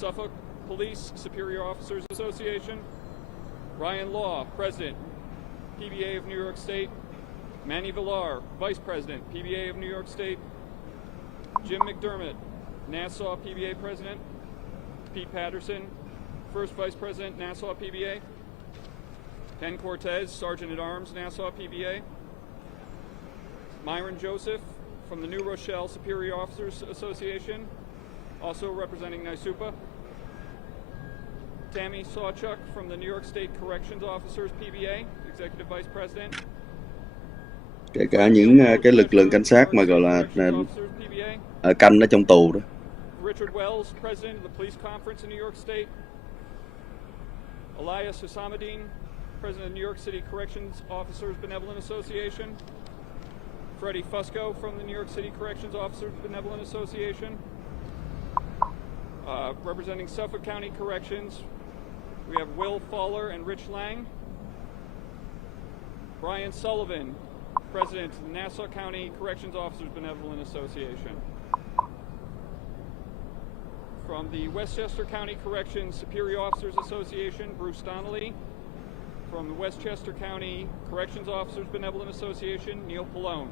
Suffolk Police Superior Officers Association. Ryan Law, President, PBA of New York State. Manny Villar, Vice President, PBA of New York State. Jim McDermott, Nassau PBA President. Pete Patterson, First Vice President, Nassau PBA. Ken Cortez, Sergeant at Arms, Nassau PBA. Myron Joseph from the New Rochelle Superior Officers Association, also representing NYSUPA. Tammy Sawchuk from the New York State Corrections Officers PBA, Executive Vice President. Kể cả những cái lực lượng cảnh sát mà gọi là canh ở trong tù đó. Richard Wells, President of the Police Conference in New York State. Elias Hussamuddin, President of New York City Corrections Officers Benevolent Association. Freddie Fusco from the New York City Corrections Officers Benevolent Association. Representing Suffolk County Corrections, we have Will Fowler and Rich Lang. Brian Sullivan, President of the Nassau County Corrections Officers Benevolent Association. From the Westchester County Corrections Superior Officers Association, Bruce Donnelly. From the Westchester County Corrections Officers Benevolent Association, Neil Pallone.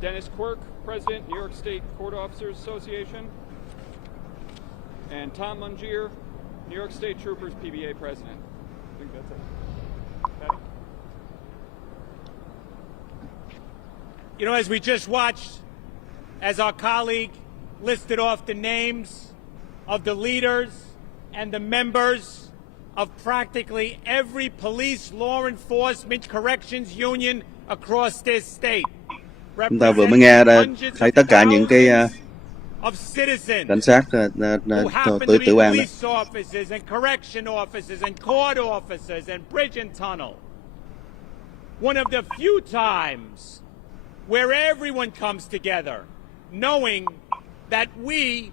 Dennis Quirk, President, New York State Court Officers Association. And Tom Mungier, New York State Troopers PBA President. I think that's it. Patty? You know, as we just watched, as our colleague listed off the names of the leaders and the members of practically every police, law enforcement, corrections union across this state. Chúng ta vừa mới nghe thấy tất cả những cái cảnh sát tự an đấy. Police officers and correction officers and court officers and bridge and tunnel. One of the few times where everyone comes together, knowing that we,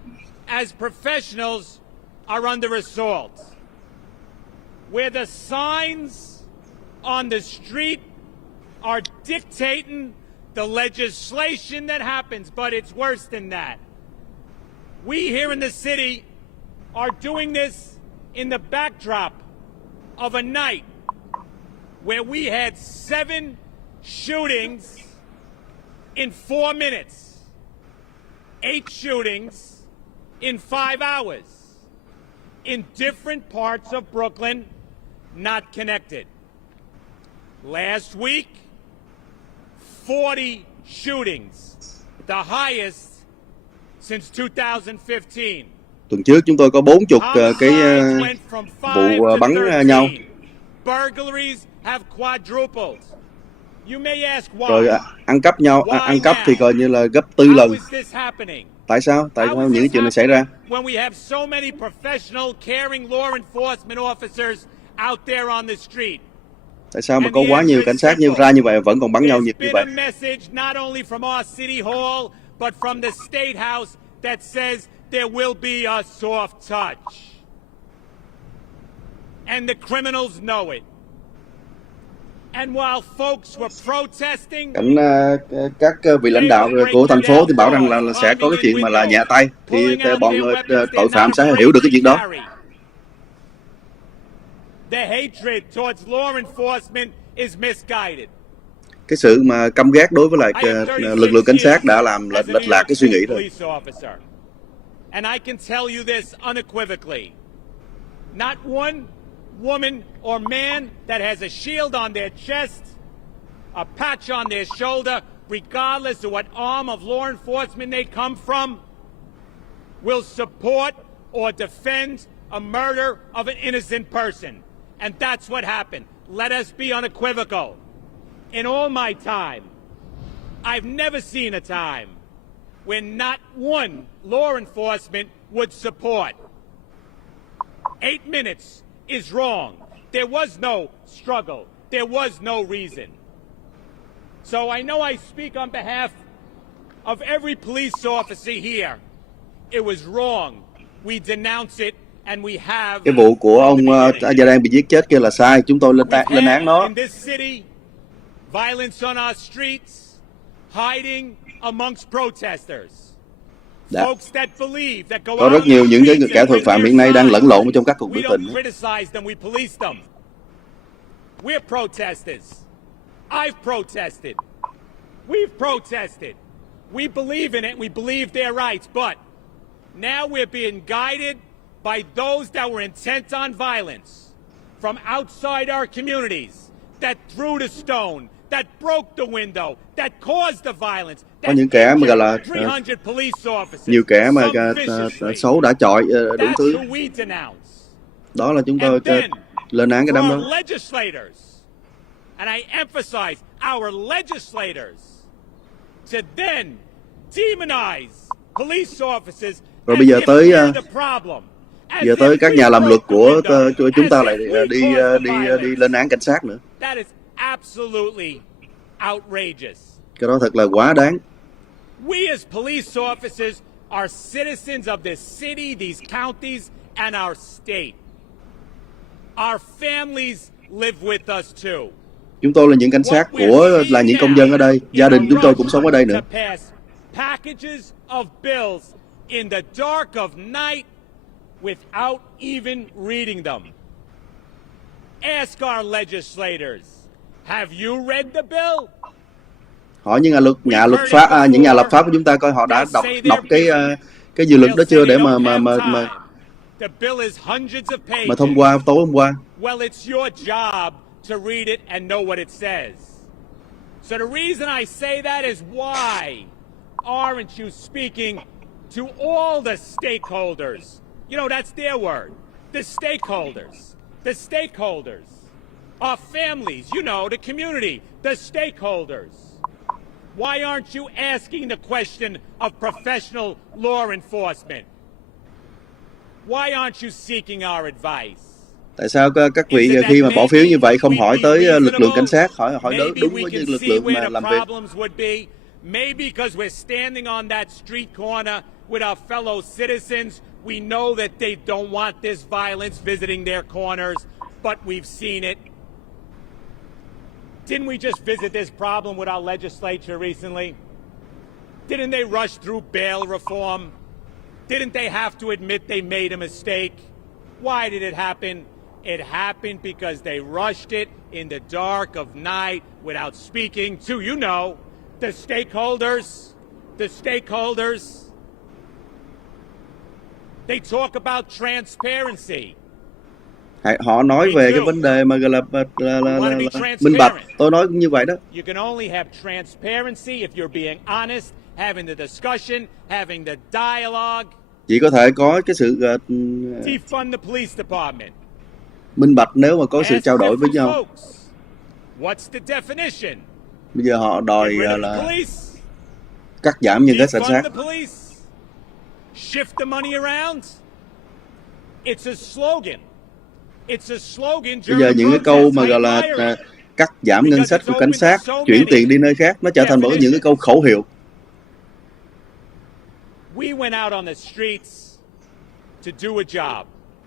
as professionals, are under assault. Where the signs on the street are dictating the legislation that happens, but it's worse than that. We here in the city are doing this in the backdrop of a night where we had 7 shootings in 4 minutes, 8 shootings in 5 hours in different parts of Brooklyn, not connected. Last week, 40 shootings, the highest since 2015. Tuần trước chúng tôi có 40 cái vụ bắn nhau. Burglaries have quadrupled. You may ask why. Rồi ăn cắp nhau, ăn cắp thì coi như là gấp 4 lần. Tại sao? Tại sao những chuyện này xảy ra? When we have so many professional, caring law enforcement officers out there on the street. Tại sao mà có quá nhiều cảnh sát ra như vậy vẫn còn bắn nhau như vậy? Message not only from our city hall but from the state house that says there will be a soft touch. And the criminals know it. And while folks were protesting, các vị lãnh đạo của thành phố thì bảo rằng là sẽ có cái chuyện mà là nhẹ tay, thì bọn người tội phạm sẽ hiểu được cái chuyện đó. The hatred towards law enforcement is misguided. Cái sự mà căm ghét đối với lại lực lượng cảnh sát đã làm lệch lạc cái suy nghĩ thôi. And I can tell you this unequivocally. Not one woman or man that has a shield on their chest, a patch on their shoulder, regardless of what arm of law enforcement they come from, will support or defend a murder of an innocent person. And that's what happened. Let us be unequivocal. In all my time, I've never seen a time when not one law enforcement would support. 8 minutes is wrong. There was no struggle. There was no reason. So I know I speak on behalf of every police officer here. It was wrong. We denounce it and we have. Cái vụ của ông Gia Đang bị giết chết kia là sai. Chúng tôi lên án nó. In this city, violence on our streets, hiding amongst protesters. Đã. Folks that believe that go Có out rất on nhiều the những cái streets kẻ and tội win phạm their hiện nay đang side. lẫn lộn trong các cuộc We biểu don't tình. criticize them, we police them. We're protesters. I've protested. We've protested. We believe in it, we believe their rights, but now we're being guided by those that were intent on violence from outside our communities, that threw the stone, that broke the window, that caused the violence, Có những kẻ mà gọi là 300 police officers, nhiều kẻ mà some viciously. xấu đã chọi đủ That's thứ. who we denounce. Đó là chúng tôi And then, lên án cái for đám our đó. legislators, and I emphasize our legislators, to then demonize police officers Rồi bây giờ as if tới we're the problem, as giờ if tới các we nhà làm luật broke the của window, chúng ta as lại if we đi caused the đi violence. đi lên án cảnh sát nữa. That is absolutely outrageous. Cái đó thật là quá đáng. We as police officers are citizens of this city, these counties, and our state. Our families live with us too. Chúng tôi là những cảnh sát là những công dân ở đây. Gia đình chúng tôi cũng sống ở đây nữa. Packages of bills in the dark of night without even reading them. Ask our legislators, have you read the bill? Hỏi những nhà luật pháp những nhà lập pháp của chúng ta coi họ đã đọc cái dự luật đó chưa để mà thông qua tối hôm qua. Well, it's your job to read it and know what it says. So the reason I say that is why aren't you speaking to all the stakeholders? You know, that's their word. The stakeholders. The stakeholders. Our families, you know, the community, the stakeholders. Why aren't you asking the question of professional law enforcement? Why aren't you seeking our advice? Tại sao các vị khi mà bỏ phiếu như vậy không hỏi tới lực lượng cảnh sát, hỏi đúng với những lực lượng mà làm việc? Maybe because we're standing on that street corner with our fellow citizens, we know that they don't want this violence visiting their corners, but we've seen it. Didn't we just visit this problem with our legislature recently? Didn't they rush through bail reform? Didn't they have to admit they made a mistake? Why did it happen? It happened because they rushed it in the dark of night without speaking to, you know, the stakeholders. The stakeholders. They talk about transparency. Họ nói về cái vấn đề mà gọi là minh bạch. Tôi nói như vậy đó. You can only have transparency if you're being honest, having the discussion, having the dialogue. Chỉ có thể có cái sự defund the police department. Minh bạch nếu mà có sự trao đổi với nhau. What's the definition? Bây giờ họ đòi là cắt giảm những cái cảnh sát. Shift the money around. It's a slogan. It's a slogan. Bây giờ những cái câu mà gọi là cắt giảm ngân sách của cảnh sát, chuyển tiền đi nơi khác, nó trở thành một những cái câu khẩu hiệu. We went out on the streets to do a job.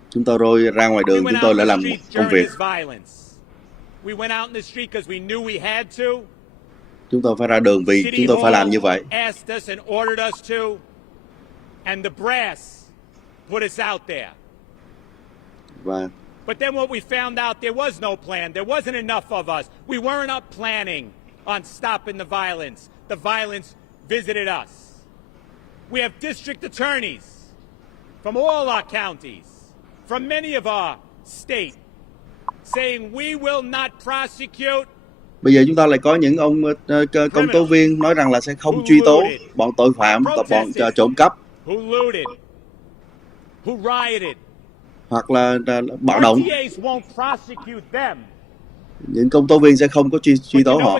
Chúng tôi rồi ra ngoài đường, chúng tôi lại làm một công việc. We went out in the street because we knew we had to. Chúng tôi phải ra đường vì chúng tôi phải làm như vậy. Asked us and ordered us to. And the brass put us out there. But then what we found out, there was no plan. There wasn't enough of us. We weren't up planning on stopping the violence. The violence visited us. We have district attorneys from all our counties, from many of our states, saying we will not prosecute. Bây giờ chúng ta lại có những ông công tố viên nói rằng là sẽ không truy tố bọn tội phạm, bọn trộm cắp, who looted, who rioted, hoặc là bạo động. RTAs won't prosecute them. Những công tố viên sẽ không có truy tố họ.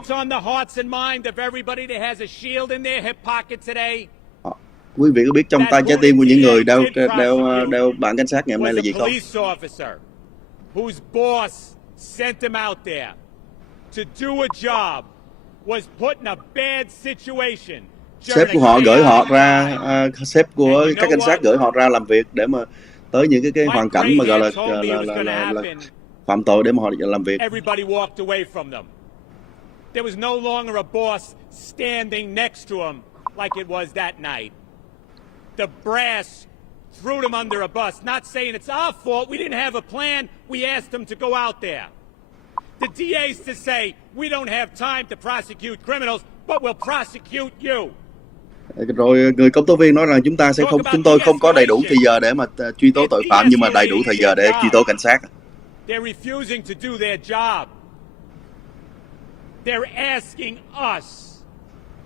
Quý vị có biết trong tay trái tim của những người đeo bảng cảnh sát ngày hôm nay là gì không? Whose boss sent him out there to do a job was put in a bad situation. Sếp của họ gửi họ ra, sếp của các cảnh sát gửi họ ra làm việc để mà tới những cái hoàn cảnh mà gọi là phạm tội để mà họ làm việc. Everybody walked away from them. There was no longer a boss standing next to him like it was that night. the brass threw them under a bus. Not saying it's our fault. We didn't have a plan. We asked them to go out there. The DA's to say, we don't have time to prosecute criminals, but we'll prosecute you. Rồi người công tố viên nói rằng chúng tôi không có đầy đủ thời giờ để mà truy tố tội phạm, nhưng mà đầy đủ thời giờ để truy tố cảnh sát. They're refusing to do their job. They're asking us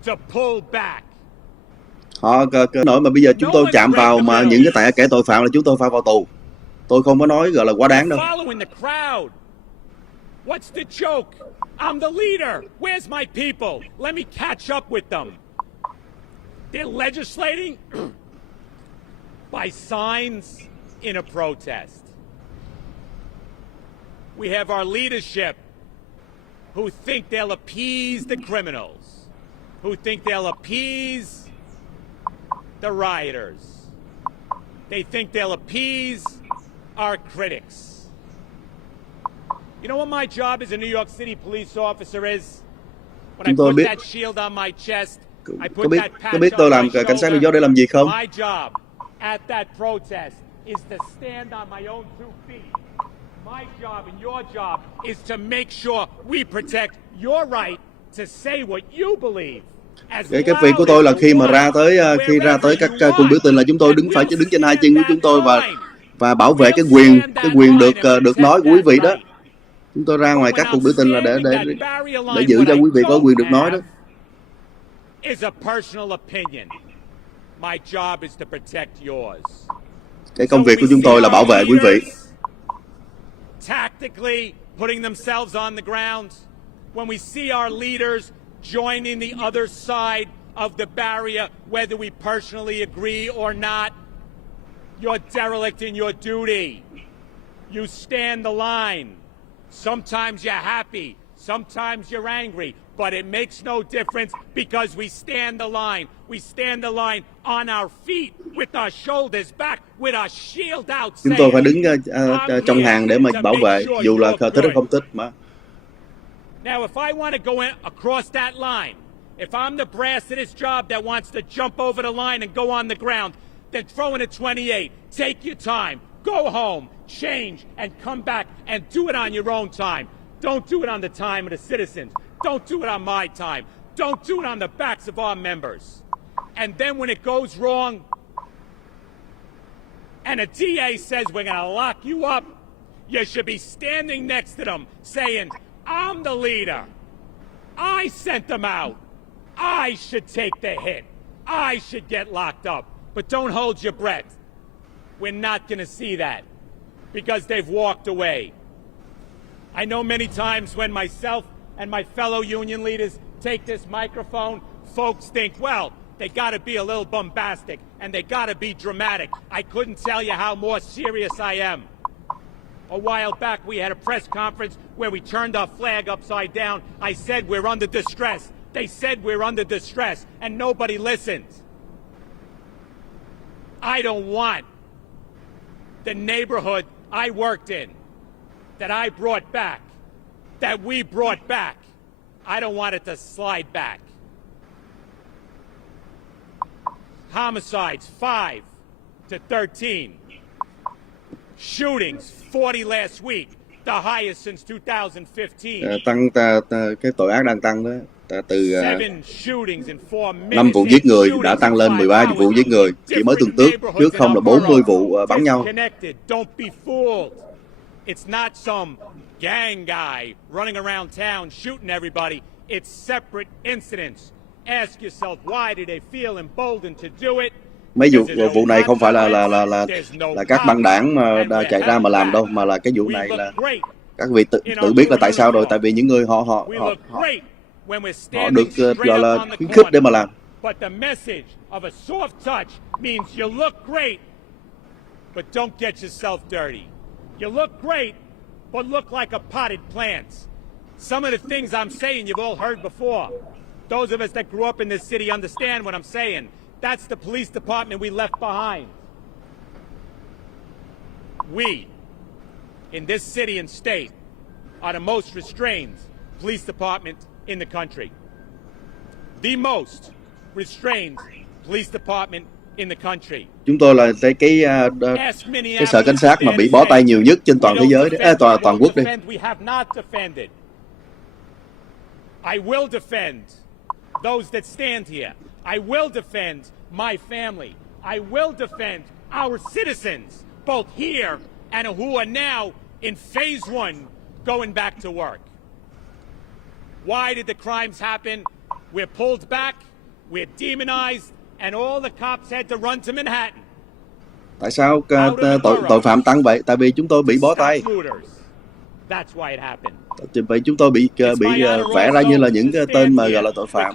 to pull back. Họ nổi mà bây giờ chúng tôi chạm vào mà những cái kẻ tội phạm là chúng tôi phải vào tù. Tôi không có nói gọi là quá đáng đâu. What's the joke? I'm the leader. Where's my people? Let me catch up with them. They're legislating by signs in a protest. We have our leadership who think they'll appease the criminals, who think they'll appease the rioters. They think they'll appease our critics. You know what my job as a New York City police officer is? When I put that shield on my chest, I put that patch on my shoulder. My job at that protest is to stand on my own 2 feet. My job and your job is to make sure we protect your right to say what you believe. Cái việc của tôi là khi ra tới các cuộc biểu tình là chúng tôi phải đứng trên hai chân của chúng tôi và bảo vệ cái quyền được nói của quý vị đó. Chúng tôi ra ngoài các cuộc biểu tình là để giữ cho quý vị có quyền được nói đó. Cái công việc của chúng tôi là bảo vệ quý vị. Tactically putting themselves on the ground, when we see our leaders joining the other side of the barrier, whether we personally agree or not, you're derelict in your duty. You stand the line. Sometimes you're happy, sometimes you're angry, but it makes no difference because we stand the line. We stand the line on our feet, with our shoulders back, with our shield out. Chúng tôi phải đứng trong hàng để mà bảo vệ, dù là thích hay không thích mà. Now, if I want to go across that line, if I'm the brass of this job that wants to jump over the line and go on the ground, then throw in a 28. Take your time. Go home, change, and come back and do it on your own time. Don't do it on the time of the citizens. Don't do it on my time. Don't do it on the backs of our members. And then when it goes wrong, and a DA says we're going to lock you up, you should be standing next to them saying, I'm the leader. I sent them out. I should take the hit. I should get locked up. But don't hold your breath. We're not going to see that because they've walked away. I know many times when myself and my fellow union leaders take this microphone, folks think, well, they got to be a little bombastic and they got to be dramatic. I couldn't tell you how more serious I am. A while back, we had a press conference where we turned our flag upside down. I said we're under distress. They said we're under distress, and nobody listened. I don't want the neighborhood I worked in, that I brought back, that we brought back, I don't want it to slide back. Homicides, 5 to 13. Shootings, 40 last week, the highest since 2015. Cái tội ác đang tăng đó. Từ 5 vụ giết người đã tăng lên 13 vụ giết người. Chỉ mới tuần trước không là 40 vụ bắn nhau. It's not some gang guy running around town shooting everybody. It's separate incidents. Ask yourself, why did they feel emboldened to do it? Mấy vụ này không phải là các băng đảng mà chạy ra mà làm đâu, mà là cái vụ này là các vị tự biết là tại sao rồi, tại vì những người họ được gọi là khuyến khích để mà làm. But the message of a soft touch means you look great, but don't get yourself dirty. You look great, but look like a potted plant. Some of the things I'm saying you've all heard before. Those of us that grew up in this city understand what I'm saying. That's the police department we left behind. We, in this city and state, are the most restrained police department in the country. The most restrained police department in the country. Chúng tôi là Ask cái sở cảnh sát mà bị Minneapolis bó tay fans. nhiều nhất trên We toàn thế don't giới đấy, defend, we toàn won't quốc đi. defend, we have not defended. I will defend those that stand here. I will defend my family. I will defend our citizens, both here and who are now in phase one going back to work. Why did the crimes happen? We're pulled back, we're demonized, and all the cops had to run to Manhattan. Tại sao tội phạm tăng vậy? Tại vì chúng tôi bị bó tay. That's why it happened. Vậy chúng tôi bị vẽ ra như là những cái tên mà gọi là tội phạm.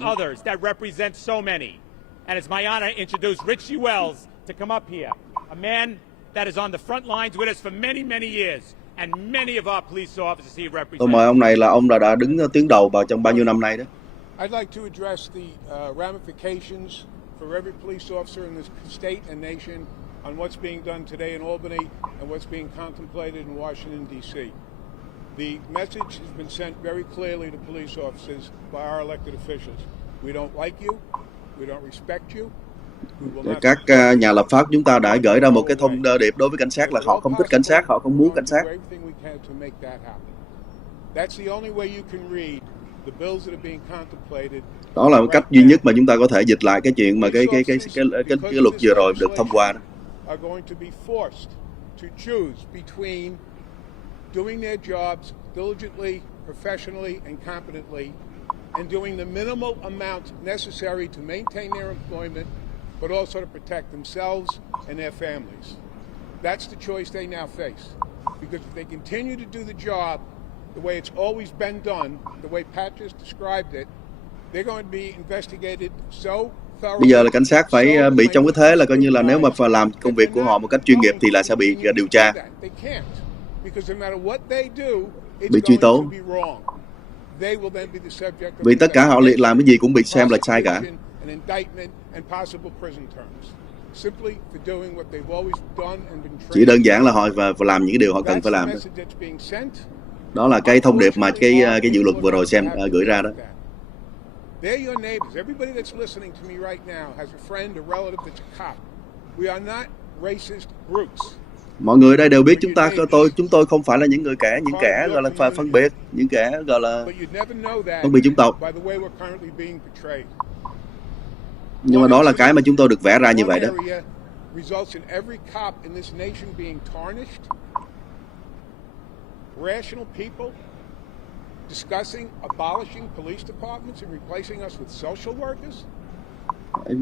And it's my honor to introduce Richie Wells to come up here, a man that is on the front lines with us for many, many years, and many of our police officers he represents. Tôi mời ông này là ông đã đứng tuyến đầu vào trong bao nhiêu năm nay đó. I'd like to address the ramifications for every police officer in this state and nation on what's being done today in Albany and what's being contemplated in Washington, D.C. The message has been sent very clearly to police officers by our elected officials. We don't like you. We don't respect you. Các nhà lập pháp chúng ta đã gửi ra một cái thông điệp đối với cảnh sát là họ không thích cảnh sát, họ không muốn cảnh sát. Đó là cách duy nhất mà chúng ta có thể dịch lại cái chuyện mà cái luật vừa rồi được thông qua đó. Doing their jobs diligently, professionally, and competently, and doing the minimal amount necessary to maintain their employment, but also to protect themselves and their families. That's the choice they now face. Because if they continue to do the job the way it's always been done, the way Pat just described it, they're going to be investigated so thoroughly. Bây giờ là cảnh sát phải bị trong cái thế là coi như là nếu mà phải làm công việc của họ một cách chuyên nghiệp thì là sẽ bị điều tra. Bị truy tố. Vì tất cả họ làm cái gì cũng bị xem là sai cả. Chỉ đơn giản là họ làm những cái điều họ cần phải làm. Đó là cái thông điệp mà cái dự luật vừa rồi gửi ra đó. They're your neighbors. Everybody that's listening to me right now has a friend, a relative that's a cop. We are not racist groups. Mọi người đây đều biết chúng tôi không phải là những kẻ gọi là phân biệt, những kẻ gọi là phân biệt chủng tộc. Nhưng mà đó là cái mà chúng tôi được vẽ ra như vậy đó.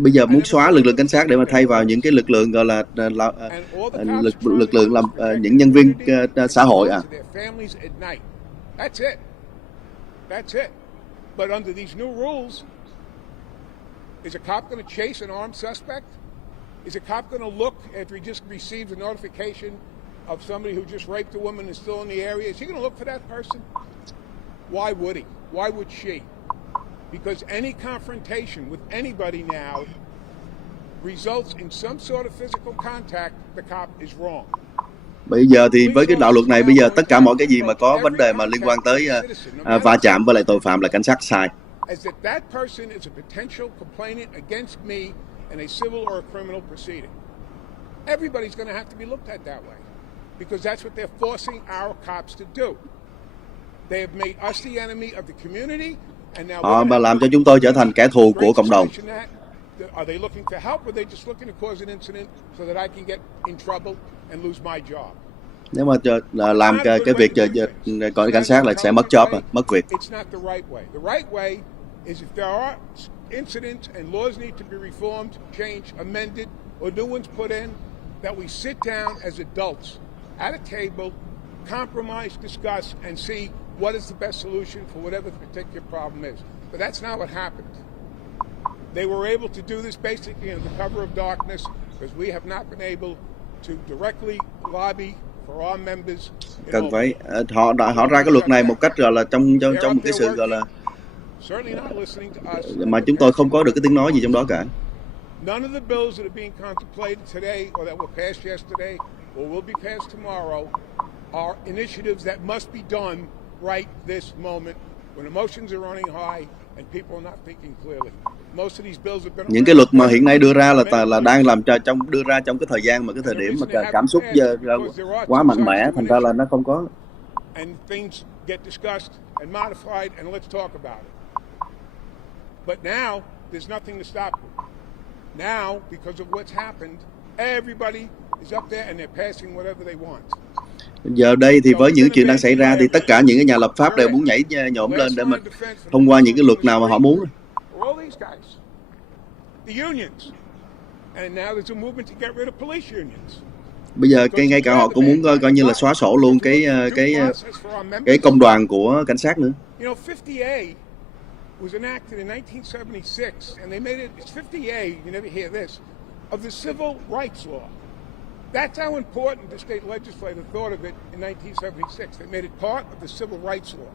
Bây giờ muốn xóa lực lượng cảnh sát để mà thay vào những cái lực lượng gọi là lực lượng làm những nhân viên xã hội à. That's it. But under these new rules, is a cop going to chase an armed suspect? Is a cop going to look after he just received a notification of somebody who just raped a woman and is still in the area? Is he going to look for that person? Why would he? Why would she? Because any confrontation with anybody now results in some sort of physical contact, the cop is wrong. Bây giờ thì với cái đạo luật này, bây giờ tất cả mọi cái gì mà có vấn đề mà liên quan tới va chạm với lại tội phạm là cảnh sát sai. As that that person is a potential complainant against me in a civil or a criminal proceeding. Everybody's going to have to be looked at that way because that's what they're forcing our cops to do. They have made us the enemy of the community. Họ mà làm cho chúng tôi trở thành kẻ thù của cộng đồng. Are they looking to help or are they just looking to cause an incident so that I can get in trouble and lose my job? Nếu mà làm cái việc gọi cảnh sát là sẽ mất job, mất việc. It's not the right way. The right way is if there are incidents and laws need to be reformed, changed, amended, or new ones put in, that we sit down as adults at a table, compromise, discuss, and see what is the best solution for whatever the particular problem is. But that's not what happened. They were able to do this basically under the cover of darkness because we have not been able to directly lobby for our members. Cần phải họ ra cái luật này một cách gọi là trong một cái sự gọi là mà chúng tôi không có được cái tiếng nói gì trong đó cả. None of the bills that are being contemplated today or that were passed yesterday or will be passed tomorrow are initiatives that must be done right this moment when emotions are running high and people are not thinking clearly. Most of these bills have been Những cái luật mà hiện nay đưa ra là đang làm đưa ra trong cái thời gian mà cái thời điểm mà cảm xúc quá mạnh mẽ, thành ra là nó không có. And things get discussed and modified, and let's talk about it. But now there's nothing to stop it. Now, because of what's happened, everybody is up there and they're passing whatever they want. Giờ đây thì với những chuyện đang xảy ra thì tất cả những cái nhà lập pháp đều muốn nhảy nhổm lên để mà thông qua những cái luật nào mà họ muốn. All these guys, the unions, and now there's a movement to get rid of police unions. Bây giờ ngay cả họ cũng muốn coi như là xóa sổ luôn cái công đoàn của cảnh sát nữa. You know, 50A was enacted in 1976, and they made it. It's 50A. You never hear this of the Civil Rights Law. That's how important the state legislature thought of it in 1976. They made it part of the Civil Rights Law.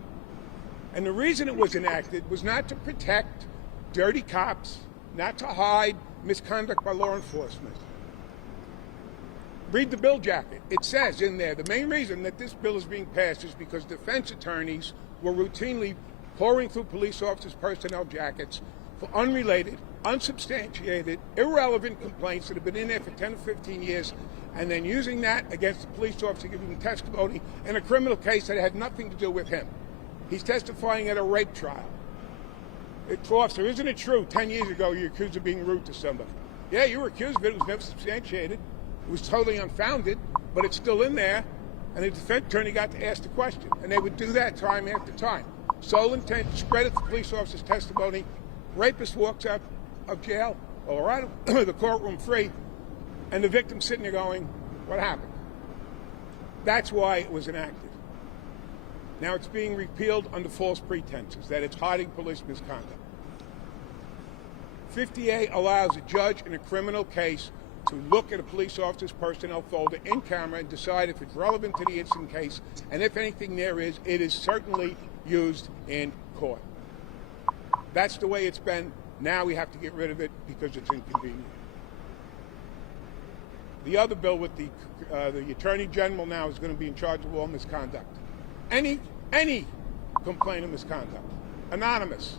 And the reason it was enacted was not to protect dirty cops, not to hide misconduct by law enforcement. Read the bill jacket. It says in there, the main reason that this bill is being passed is because defense attorneys were routinely pouring through police officers' personnel jackets for unrelated, unsubstantiated, irrelevant complaints that have been in there for 10 or 15 years, and then using that against the police officer giving testimony in a criminal case that had nothing to do with him. He's testifying at a rape trial. Officer, isn't it true 10 years ago you're accused of being rude to somebody? Yeah, you were accused of it. It was never substantiated. It was totally unfounded, but it's still in there, and the defense attorney got to ask the question, and they would do that time after time. Sole intent to discredit the police officer's testimony. Rapist walks out of jail, all right, the courtroom free, and the victim's sitting there going, what happened? That's why it was enacted. Now it's being repealed under false pretenses, that it's hiding police misconduct. 50A allows a judge in a criminal case to look at a police officer's personnel folder in camera and decide if it's relevant to the incident case, and if anything there is, it is certainly used in court. That's the way it's been. Now we have to get rid of it because it's inconvenient. The other bill with the Attorney General now is going to be in charge of all misconduct. Any complaint of misconduct, anonymous.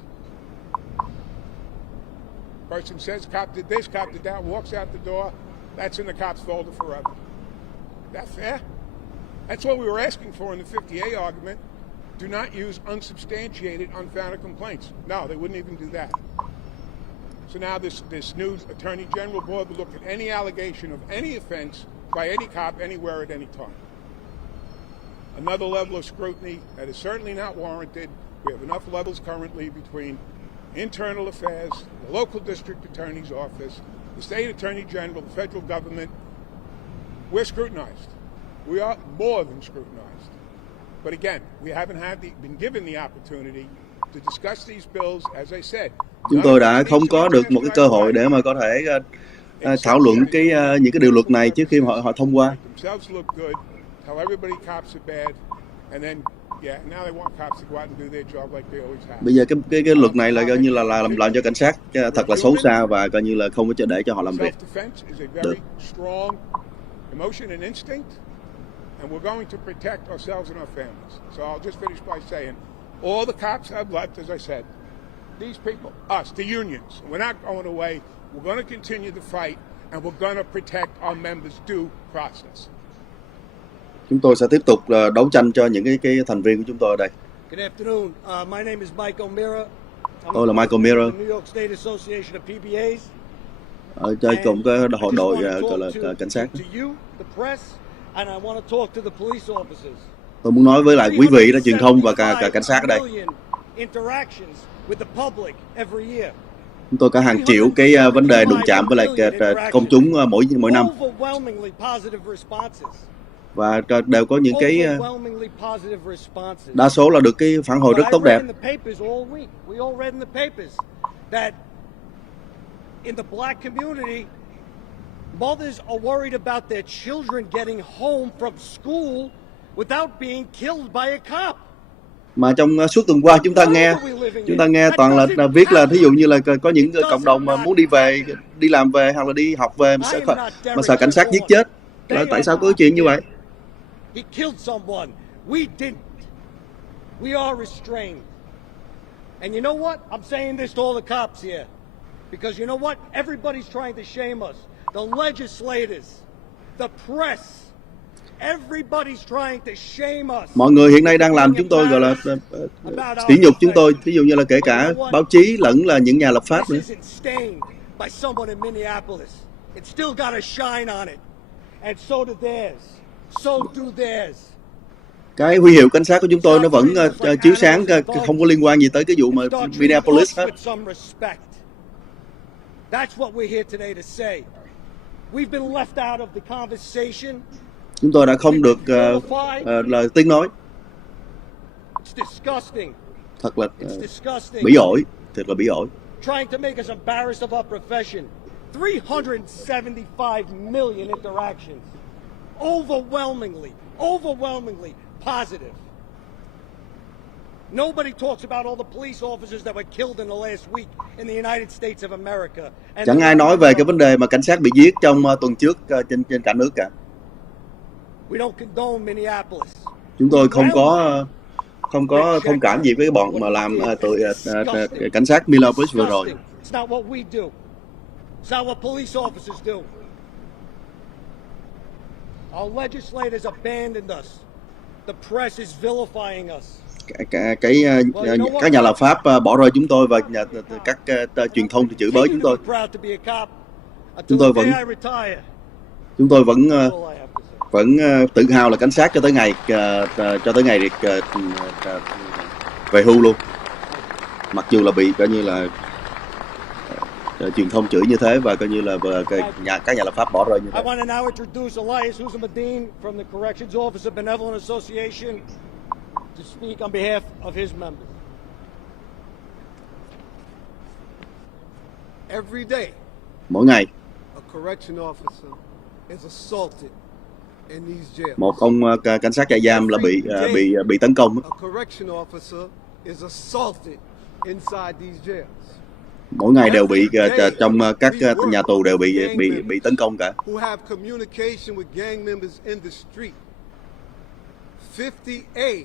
Person says, cop did this, cop did that, walks out the door, that's in the cop's folder forever. That fair? That's what we were asking for in the 50A argument. Do not use unsubstantiated, unfounded complaints. No, they wouldn't even do that. So now this new Attorney General board will look at any allegation of any offense by any cop anywhere at any time. Another level of scrutiny that is certainly not warranted. We have enough levels currently between internal affairs, the local district attorney's office, the state attorney general, the federal government. We're scrutinized. We are more than scrutinized. But again, we haven't been given the opportunity to discuss these bills, as I said. Chúng tôi đã không có được một cái cơ hội để mà có thể thảo luận những cái điều luật này trước khi họ thông qua. Bây giờ cái luật này là coi như là làm cho cảnh sát thật là xấu xa và coi như là không có để cho họ làm việc được. And we're going to protect ourselves and our families. So I'll just finish by saying, all the cops have left, as I said. These people, us, the unions, we're not going away. We're going to continue the fight, and we're going to protect our members' due process. Chúng tôi sẽ tiếp tục đấu tranh cho những cái thành viên của chúng tôi ở đây. Good afternoon. My name is Mike O'Meara. Tôi là Michael O'Meara. New York State Association of PBAs. Ở đây cũng có hội đội gọi là cảnh sát. To you, the press, and I want to talk to the police officers. Tôi muốn nói với lại quý vị đó, truyền thông và cả cảnh sát ở đây. Chúng tôi có hàng triệu cái vấn đề đụng chạm với lại công chúng mỗi năm. Và đều có những cái đa số là được cái phản hồi rất tốt đẹp. Mothers are worried about their children getting home from school without being killed by a cop. Mà trong suốt tuần qua chúng ta nghe toàn là viết là thí dụ như là có những cộng đồng mà muốn đi làm về hoặc là đi học về mà sợ cảnh sát giết chết. Tại sao có chuyện như vậy? He killed someone. We didn't. We are restrained. And you know what? I'm saying this to all the cops here. Because you know what? Everybody's trying to shame us. The legislators, the press, everybody's trying to shame us. Mọi người hiện nay đang làm chúng tôi gọi là sỉ nhục chúng tôi, ví dụ như là kể cả báo chí lẫn là những nhà lập pháp nữa. This isn't stained by someone in Minneapolis. It's still got a shine on it. And so do theirs. So do theirs. Cái huy hiệu cảnh sát của chúng tôi nó vẫn chiếu sáng, không có liên quan gì tới cái vụ mà Minneapolis hết. That's what we're here today to say. We've been left out of the conversation. Chúng tôi đã không được là tiếng nói. It's disgusting. Thật là bỉ ổi, thật là bỉ ổi. Trying to make us embarrassed of our profession. 375 million interactions. Overwhelmingly positive. Nobody talks about all the police officers that were killed in the last week in the United States of America. Chẳng ai nói về cái vấn đề mà cảnh sát bị giết trong tuần trước trên cả nước cả. We don't condone Minneapolis. Chúng tôi không có thông cảm gì với cái bọn mà làm cảnh sát Minneapolis vừa rồi. It's not what we do. It's not what police officers do. Our legislators abandoned us. The press is vilifying us. Các nhà lập pháp bỏ rơi chúng tôi và các truyền thông thì chửi bới chúng tôi. Chúng tôi vẫn tự hào là cảnh sát cho tới ngày về hưu luôn. Mặc dù là bị coi như là truyền thông chửi như thế và coi như là các nhà lập pháp bỏ rơi như thế. I want to now introduce Elias Husam-Adin from the Corrections Officer Benevolent Association to speak on behalf of his members. Every day, mỗi ngày, a correction officer is assaulted in these jails. Một ông cảnh sát trại giam là bị tấn công. A correction officer is assaulted inside these jails. Mỗi ngày đều bị trong các nhà tù đều bị tấn công cả. Who have communication with gang members in the street. 50A.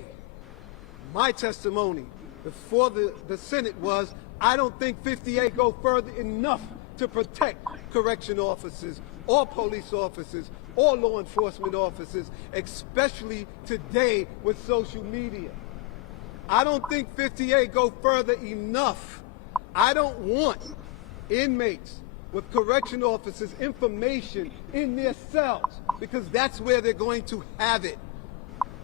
My testimony before the Senate was, I don't think 50A go further enough to protect correction officers or police officers or law enforcement officers, especially today with social media. I don't think 50A go further enough. I don't want inmates with correction officers' information in their cells because that's where they're going to have it.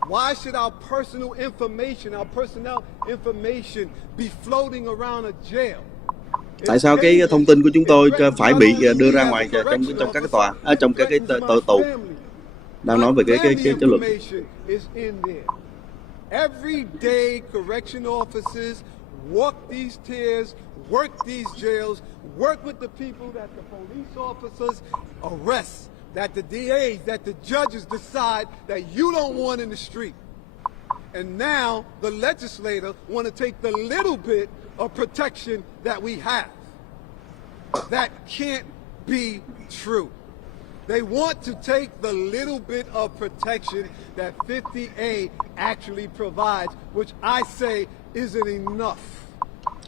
Why should our personal information, our personnel information be floating around a jail? Tại sao cái thông tin của chúng tôi phải bị đưa ra ngoài trong các tòa, trong các cái tù? Đang nói về cái luật. Every day, correction officers walk these tiers, work these jails, work with the people that the police officers arrest, that the DAs, that the judges decide that you don't want in the street. And now the legislator want to take the little bit of protection that we have. That can't be true. They want to take the little bit of protection that 50A actually provides, which I say isn't enough.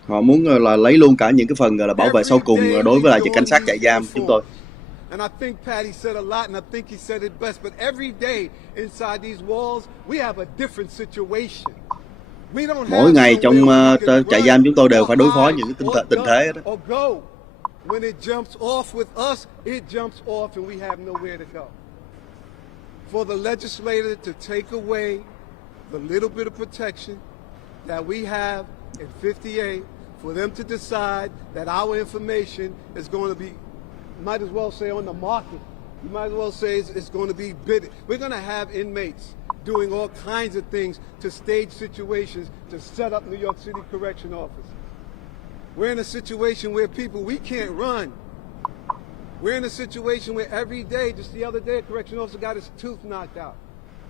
Họ muốn là lấy luôn cả những cái phần là bảo vệ sau cùng đối với lại cảnh sát trại giam chúng tôi. And I think Patty said a lot, and I think he said it best. But every day inside these walls, we have a different situation. We don't have. Mỗi ngày trong trại giam chúng tôi đều phải đối phó những tình thế đó. When it jumps off with us, it jumps off, and we have nowhere to go. For the legislator to take away the little bit of protection that we have in 50A, for them to decide that our information is going to be, might as well say on the market. You might as well say it's going to be bid. We're going to have inmates doing all kinds of things to stage situations to set up New York City Correction Office. We're in a situation where people, we can't run. We're in a situation where every day, just the other day, a correction officer got his tooth knocked out.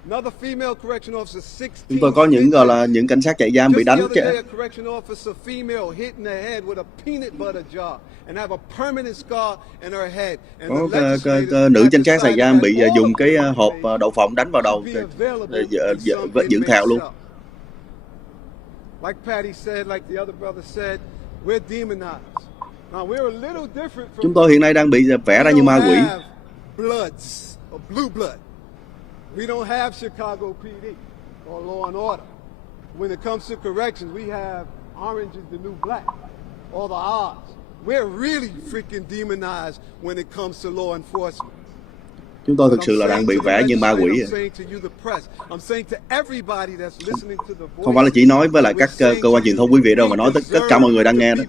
Another female correction officer, 16. Chúng tôi có những gọi là những cảnh sát trại giam bị đánh chết. A correction officer female hit in the head with a peanut butter jar and have a permanent scar in her head. Có nữ cảnh sát trại giam bị dùng cái hộp đậu phộng đánh vào đầu dựng thạo luôn. Like Patty said, like the other brother said, we're demonized. Now we're a little different from Chúng tôi hiện nay đang bị vẽ ra we như don't ma quỷ. have bloods or blue blood. We don't have Chicago PD or law and order. When it comes to corrections, we have orange is the new black, or the odds. We're really freaking demonized when it comes to law enforcement. Chúng tôi thực sự là đang bị vẽ như ma quỷ. Không phải là chỉ nói với lại các cơ quan truyền thông quý vị đâu, mà nói tất cả mọi người đang nghe đó.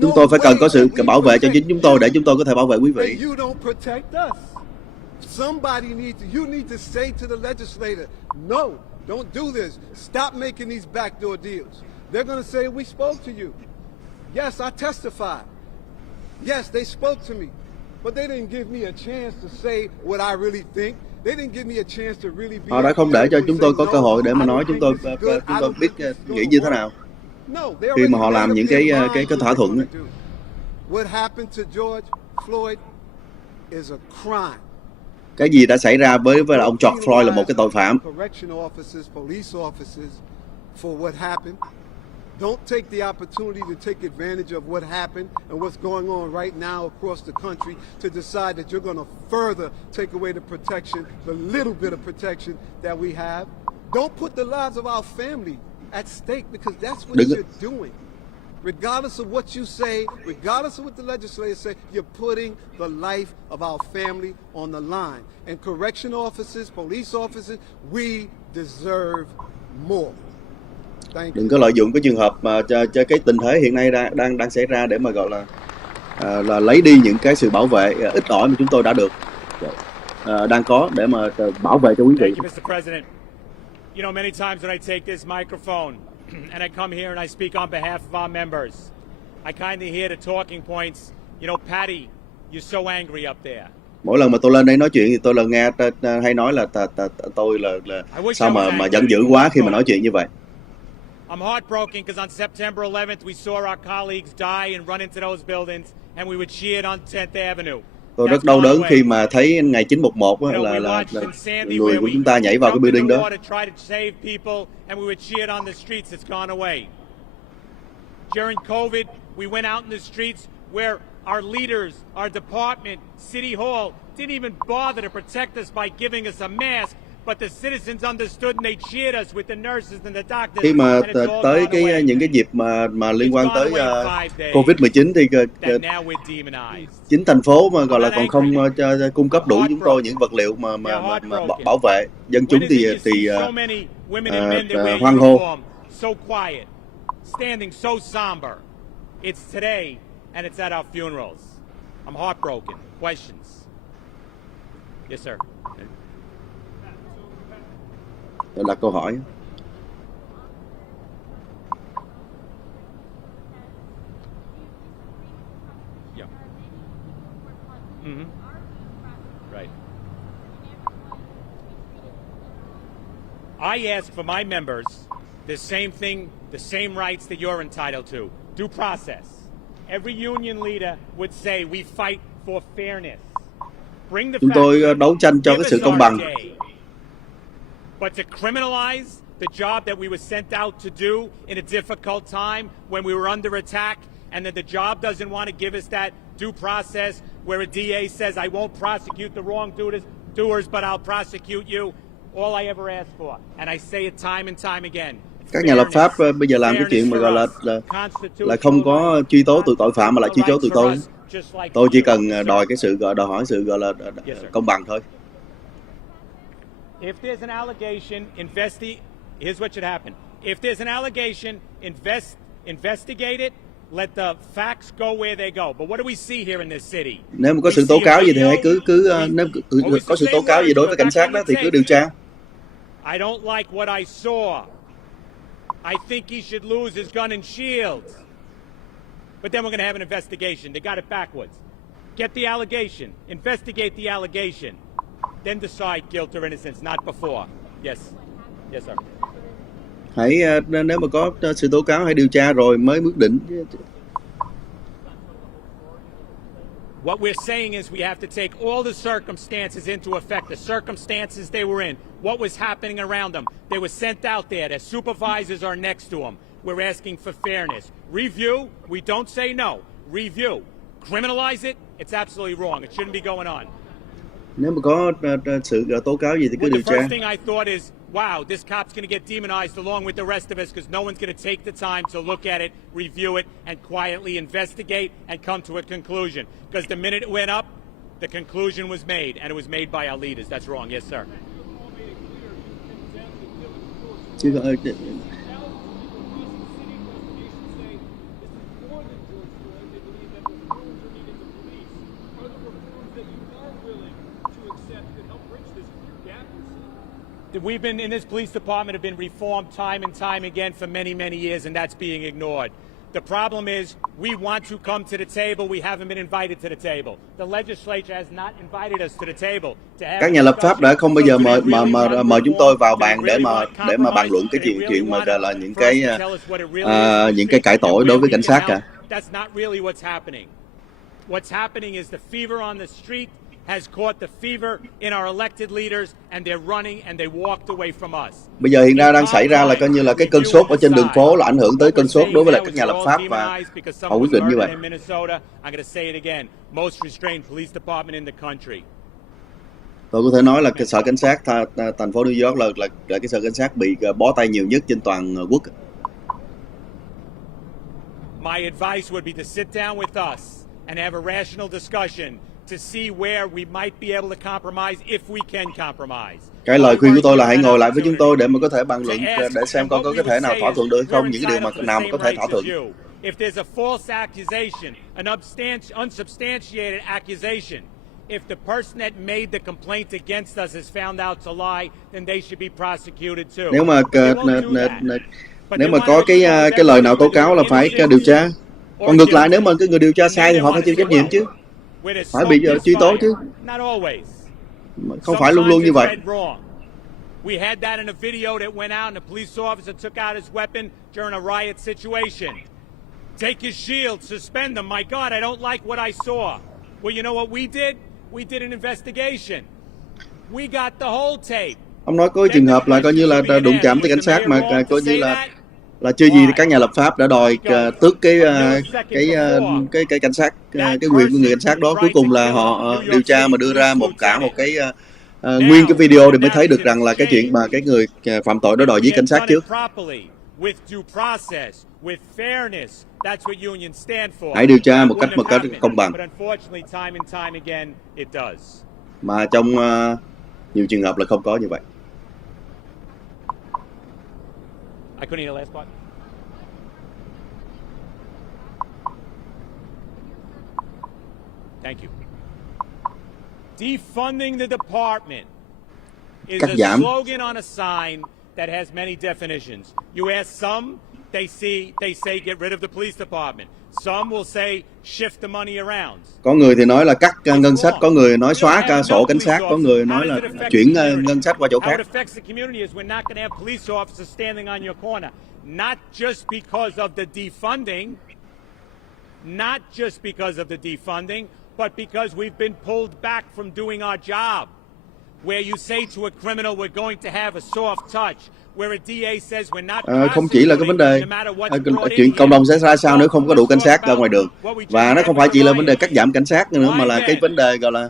Chúng tôi phải cần có sự bảo vệ cho chính chúng tôi để chúng tôi có thể bảo vệ quý vị. Somebody needs to, you need to say to the legislator, no, don't do this. Stop making these backdoor deals. They're going to say, we spoke to you. Yes, I testified. Yes, they spoke to me. But they didn't give me a chance to say what I really think. They didn't give me a chance to really be. Họ đã không để cho chúng tôi có cơ hội để mà nói chúng tôi biết nghĩ như thế nào. Khi mà họ làm những cái thỏa thuận ấy. What happened to George Floyd is a crime. Cái gì đã xảy ra với ông George Floyd là một cái tội phạm. Don't take the opportunity to take advantage of what happened and what's going on right now across the country to decide that you're going to further take away the protection, the little bit of protection that we have. Don't put the lives of our family at stake, because that's what you're doing. Regardless of what you say, regardless of what the legislators say, you're putting the life of our family on the line. And correction officers, police officers, we deserve more. Đừng có lợi dụng cái trường hợp mà cho cái tình thế hiện nay đang xảy ra để mà gọi là lấy đi những cái sự bảo vệ ít ỏi mà chúng tôi đã được đang có để mà bảo vệ cho quý vị. Thank you, Mr. President. You know, many times when I take this microphone and I come here and I speak on behalf of our members, I kind of hear the talking points. You know, Patty, you're so angry up there. Mỗi lần mà tôi lên đây nói chuyện thì tôi là nghe hay nói là tôi là sao mà giận dữ quá khi mà nói chuyện như vậy. I'm heartbroken because on September 11th we saw our colleagues die and run into those buildings and we were cheered on 10th Avenue. Tôi rất đau đớn khi mà thấy ngày 911 là người của chúng ta nhảy vào cái building đó. During COVID, we went out in the streets where our leaders, our department, City Hall didn't even bother to protect us by giving us a mask. But the citizens understood and they cheered us with the nurses and the doctors. Khi mà tới những cái dịp mà liên quan tới Covid-19 thì chính thành phố mà gọi là còn không cung cấp đủ chúng tôi những vật liệu mà bảo vệ dân chúng thì hoan hô. So quiet, standing so somber. It's today and it's at our funerals. I'm heartbroken. Questions? Yes, sir. Tôi đặt câu hỏi. Yeah. Mm-hmm. Right. I ask for my members the same thing, the same rights that you're entitled to. Due process. Every union leader would say we fight for fairness. Bring the Chúng tôi đấu tranh cho cái sự công bằng. But to criminalize the job that we were sent out to do in a difficult time when we were under attack, and that the job doesn't want to give us that due process where a DA says, I won't prosecute the wrongdoers, but I'll prosecute you. All I ever ask for, and I say it time and time again. Các nhà lập pháp bây giờ làm cái chuyện mà gọi là không có truy tố từ tội phạm mà lại truy tố từ tôi. Tôi chỉ cần đòi hỏi sự gọi là công bằng thôi. If there's an allegation, here's what should happen. If there's an allegation, investigate it, let the facts go where they go. But what do we see here in this city? Nếu mà có sự tố cáo gì thì hãy nếu có sự tố cáo gì đối với cảnh sát đó thì cứ điều tra. I don't like what I saw. I think he should lose his gun and shield. But then we're going to have an investigation. They got it backwards. Get the allegation, investigate the allegation. Then decide guilt or innocence, not before. Yes. Yes, sir. Hãy nếu mà có sự tố cáo hãy điều tra rồi mới quyết định. What we're saying is we have to take all the circumstances into effect, the circumstances they were in, what was happening around them. They were sent out there. Their supervisors are next to them. We're asking for fairness. Review, we don't say no. Review. Criminalize it, it's absolutely wrong. It shouldn't be going on. Nếu mà có sự tố cáo gì thì cứ Well, điều the tra. first thing I thought is, wow, this cop's going to get demonized along with the rest of us because no one's going to take the time to look at it, review it, and quietly investigate and come to a conclusion. Because the minute it went up, the conclusion was made, and it was made by our leaders. That's wrong. Yes, sir. Chứ We've been in this police department have been reformed time and time again for many, many years, and that's being ignored. The problem is we want to come to the table. We haven't been invited to the table. The legislature has not invited us to the table. Các nhà lập pháp đã không bao giờ mời chúng tôi vào bàn để mà bàn luận cái chuyện mà là những cái cải tổ đối với cảnh sát cả. That's not really what's happening. What's happening is the fever on the street has caught the fever in our elected leaders and they're running and they walked away from us. Bây giờ hiện ra đang xảy ra là coi như là cái cơn sốt ở trên đường phố là ảnh hưởng tới cơn sốt đối với lại các nhà lập pháp và họ quyết định như vậy. I'm going to say it again. Most restrained police department in the country. Tôi có thể nói là cái sở cảnh sát thành phố New York là cái sở cảnh sát bị bó tay nhiều nhất trên toàn quốc. My advice would be to sit down with us and have a rational discussion to see where we might be able to compromise if we can compromise. Cái lời khuyên của tôi là hãy ngồi lại với chúng tôi để mà có thể bàn luận để xem có cái thể nào thỏa thuận được không, những cái điều nào mà có thể thỏa thuận. If there's a false accusation, an unsubstantiated accusation, if the person that made the complaint against us is found out to lie, then they should be prosecuted too. Nếu mà có cái lời nào tố cáo là phải điều tra. Còn ngược lại nếu mà cái người điều tra sai thì họ phải chịu trách nhiệm chứ. Phải bị truy tố chứ. Không phải luôn luôn như vậy. We had that in a video that went out and a police officer took out his weapon during a riot situation. Take his shield, suspend him. My God, I don't like what I saw. Well, you know what we did? We did an investigation. We got the whole tape. Ông nói có trường hợp là coi như là đụng chạm tới cảnh sát mà coi như là chưa gì thì các nhà lập pháp đã đòi tước cái cảnh sát, cái quyền của người cảnh sát đó. Cuối cùng là họ điều tra mà đưa ra một cái nguyên cái video để mới thấy được rằng là cái chuyện mà cái người phạm tội đó đòi giết cảnh sát trước. Hãy điều tra một cách công bằng. Mà trong nhiều trường hợp là không có như vậy. I couldn't hear the last part. Thank you. Defunding the department is a slogan on a sign that has many definitions. You ask some, they say get rid of the police department. Some will say shift the money around. Có người thì nói là cắt ngân sách, có người nói xóa sổ cảnh sát, có người nói là chuyển ngân sách qua chỗ khác. How it affects the community is we're not going to have police officers standing on your corner, not just because of the defunding, but because we've been pulled back from doing our job. Where you say to a criminal we're going to have a soft touch. Không chỉ là cái vấn đề chuyện cộng đồng sẽ ra sao nếu không có đủ cảnh sát ra ngoài đường, và nó không phải chỉ là vấn đề cắt giảm cảnh sát nữa mà là cái vấn đề gọi là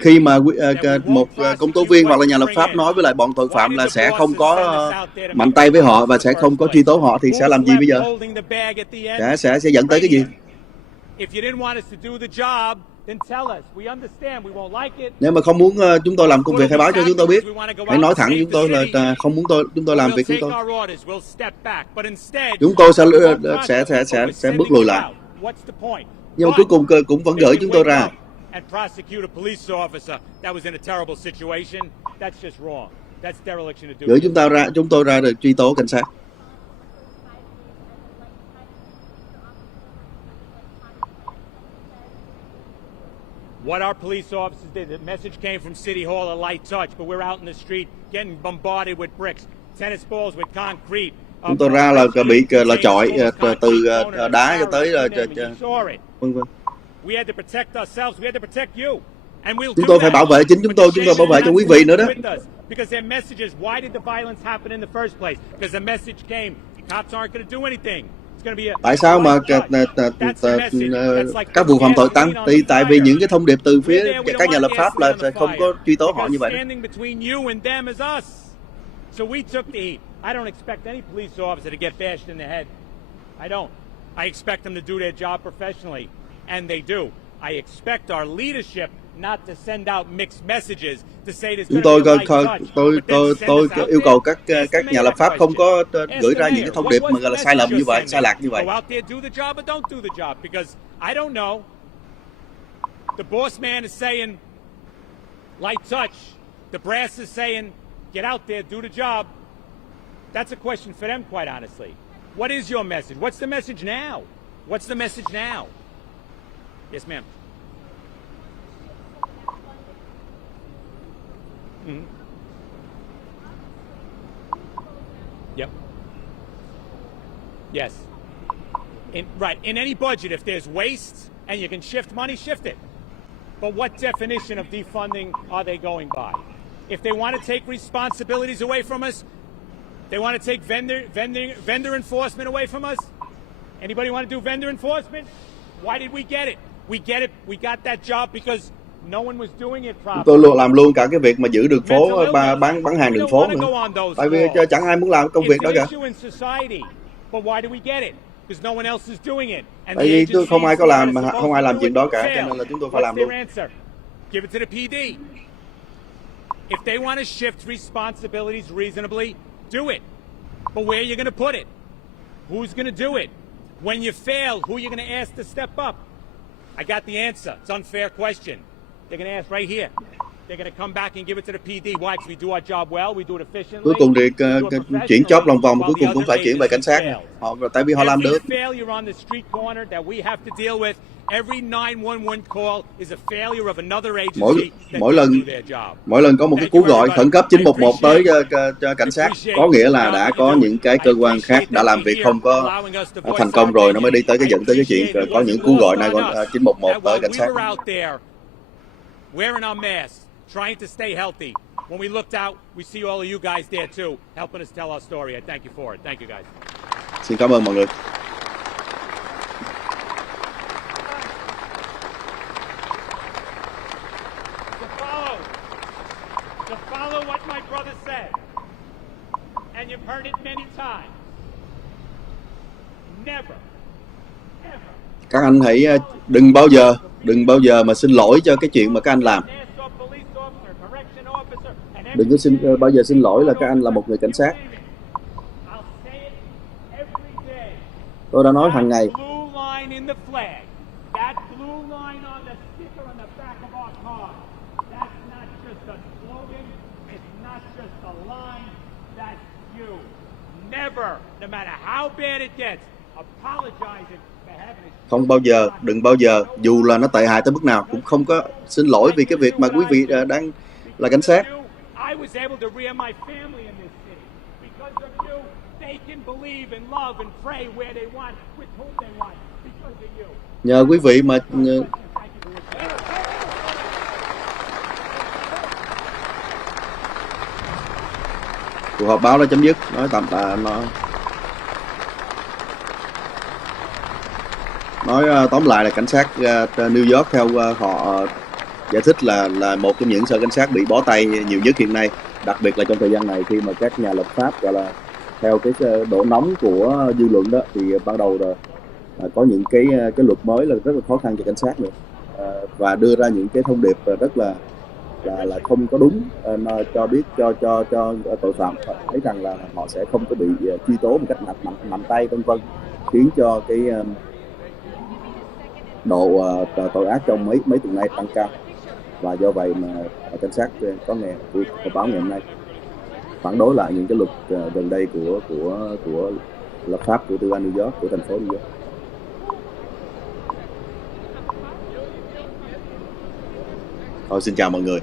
khi mà một công tố viên hoặc là nhà lập pháp nói với lại bọn tội phạm là sẽ không có mạnh tay với họ và sẽ không có truy tố họ thì sẽ làm gì bây giờ? Sẽ dẫn tới cái gì? Nếu mà không muốn chúng tôi làm công việc hãy báo cho chúng tôi biết. Hãy nói thẳng chúng tôi là không muốn chúng tôi làm việc chúng tôi. Chúng tôi sẽ bước lùi lại. Nhưng mà cuối cùng cũng vẫn gửi chúng tôi ra. Gửi chúng tôi ra để truy tố cảnh sát. What our police officers did, the message came from City Hall, a light touch, but we're out in the street getting bombarded with bricks, tennis balls with concrete. Chúng tôi ra là bị chọi từ đá cho tới vân vân. We had to protect ourselves. We had to protect you. And we'll Chúng do tôi phải that. bảo vệ chính chúng tôi bảo vệ cho quý vị nữa đó. Because their messages, why did the violence happen in the first place? Because the message came, the cops aren't going to do anything. It's going to be a Tại sao mà các vụ phạm tội tăng? Tại vì những cái thông điệp từ phía các nhà lập pháp là không có truy tố họ như vậy. So we took the heat. I don't expect any police officer to get bashed in the head. I don't. I expect them to do their job professionally, and they do. I expect our leadership not to send out mixed messages to say there's going to be a light touch. Tôi yêu cầu các nhà lập pháp không có gửi ra những cái thông điệp mà gọi là sai lầm như vậy, sai lạc như vậy. Go out there, do the job or don't do the job, because I don't know. The boss man is saying light touch. The brass is saying get out there, do the job. That's a question for them, quite honestly. What is your message? What's the message now? What's the message now? Yes, ma'am. Mm-hmm. Yep. Yes. In any budget, if there's waste and you can shift money, shift it. But what definition of defunding are they going by? If they want to take responsibilities away from us, they want to take vendor enforcement away from us. Anybody want to do vendor enforcement? Why did we get it? We get it. We got that job because no one was doing it properly. Tôi làm luôn cả cái việc mà giữ đường phố, bán hàng đường phố nữa. Tại vì chẳng ai muốn làm công việc đó cả. But why do we get it? Because no one else is doing it. Tại vì không ai làm chuyện đó cả, cho nên là chúng tôi phải làm luôn. Give it to the PD. If they want to shift responsibilities reasonably, do it. But where are you going to put it? Who's going to do it? When you fail, who are you going to ask to step up? I got the answer. It's an unfair question. They're going to ask right here. They're going to come back and give it to the PD. Why? Because we do our job well, we do it efficiently. Cuối cùng thì chuyển job lòng vòng, cuối cùng cũng phải chuyển về cảnh sát. Tại vì họ làm được. Failure on the street corner that we have to deal with. Every 911 call is a failure of another agency that didn't do their job. Mỗi lần có một cái cú gọi khẩn cấp 911 tới cho cảnh sát, có nghĩa là đã có những cái cơ quan khác đã làm việc không có thành công rồi, nó mới đi tới cái dẫn tới cái chuyện có những cú gọi này 911 tới cảnh sát. Wearing our masks, trying to stay healthy. When we looked out, we see all of you guys there too, helping us tell our story. I thank you for it. Thank you guys. Xin cảm ơn mọi người. To follow what my brother said, and you've heard it many times. Never, ever. Các anh hãy đừng bao giờ mà xin lỗi cho cái chuyện mà các anh làm. Đừng có bao giờ xin lỗi là các anh là một người cảnh sát. Tôi đã nói hàng ngày. Không bao giờ, đừng bao giờ, dù là nó tệ hại tới mức nào, cũng không có xin lỗi vì cái việc mà quý vị đang là cảnh sát. Nhờ quý vị mà cuộc họp báo đã chấm dứt. Nói tạm nói tóm lại là cảnh sát New York theo họ giải thích là một trong những sở cảnh sát bị bó tay nhiều nhất hiện nay, đặc biệt là trong thời gian này khi mà các nhà lập pháp gọi là theo cái độ nóng của dư luận đó thì ban đầu là có những cái luật mới là rất là khó khăn cho cảnh sát nữa, và đưa ra những cái thông điệp rất là không có đúng, cho biết cho tội phạm thấy rằng là họ sẽ không có bị truy tố một cách mạnh tay vân vân, khiến cho cái độ tội ác trong mấy tuần nay tăng cao. Và do vậy mà cảnh sát có nghe họp báo ngày hôm nay phản đối lại những cái luật gần đây của lập pháp của tư an New York, của thành phố New York. Thôi xin chào mọi người.